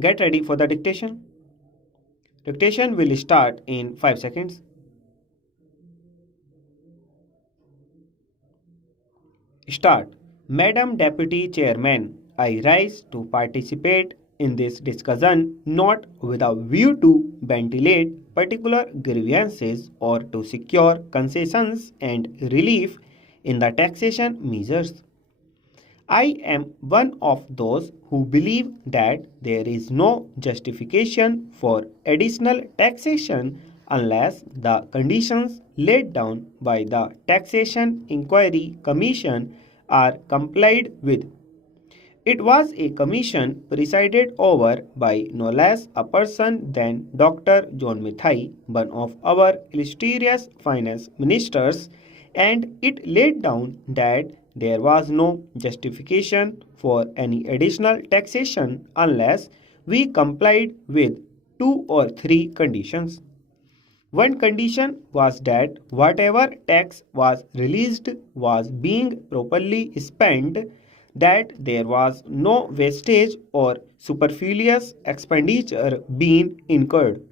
Get ready for the dictation. Dictation will start in 5 seconds. Start. Madam Deputy Chairman, I rise to participate in this discussion not with a view to ventilate particular grievances or to secure concessions and relief in the taxation measures. I am one of those who believe that there is no justification for additional taxation unless the conditions laid down by the Taxation Inquiry Commission are complied with. It was a commission presided over by no less a person than Dr. John Mithai, one of our illustrious finance ministers, and it laid down that there was no justification for any additional taxation unless we complied with 2 or 3 conditions. One condition was that whatever tax was released was being properly spent, that there was no wastage or superfluous expenditure being incurred.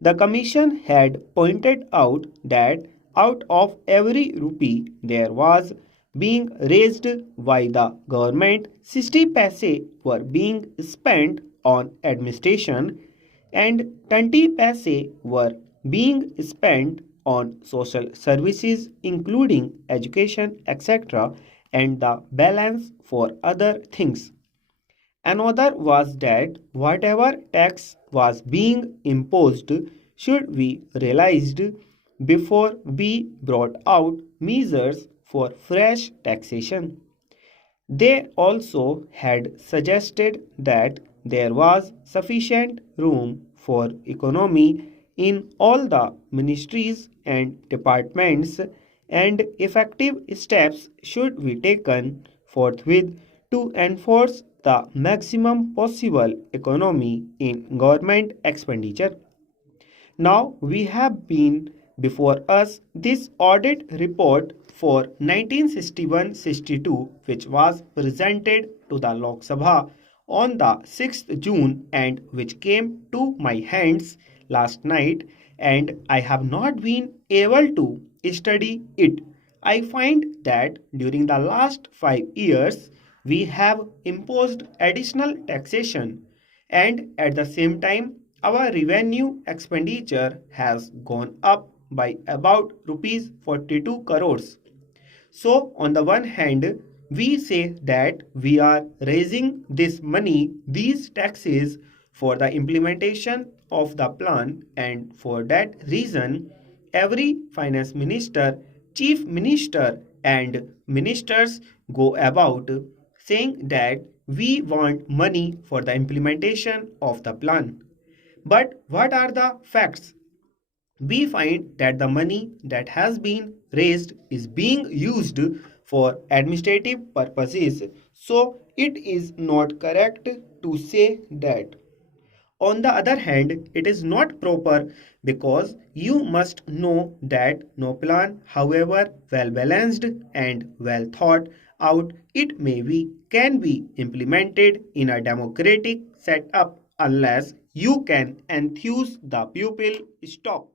The Commission had pointed out that out of every rupee there was being raised by the government, 60 paise were being spent on administration and 20 paise were being spent on social services including education, etc., and the balance for other things. Another was that whatever tax was being imposed should be realized before we brought out measures for fresh taxation. They also had suggested that there was sufficient room for economy in all the ministries and departments, and effective steps should be taken forthwith to enforce the maximum possible economy in government expenditure. Now we have been before us this audit report for 1961-62 which was presented to the Lok Sabha on the 6th June and which came to my hands last night, and I have not been able to study it. I find that during the last 5 years we have imposed additional taxation, and at the same time our revenue expenditure has gone up by about rupees 42 crores. So on the one hand we say that we are raising this money, these taxes, for the implementation of the plan, and for that reason every finance minister, chief minister and ministers go about saying that we want money for the implementation of the plan. But what are the facts? We find that the money that has been raised is being used for administrative purposes. So it is not correct to say that. On the other hand, it is not proper because you must know that no plan, however well balanced and well thought out it may be, can be implemented in a democratic setup unless you can enthuse the pupil. Stop.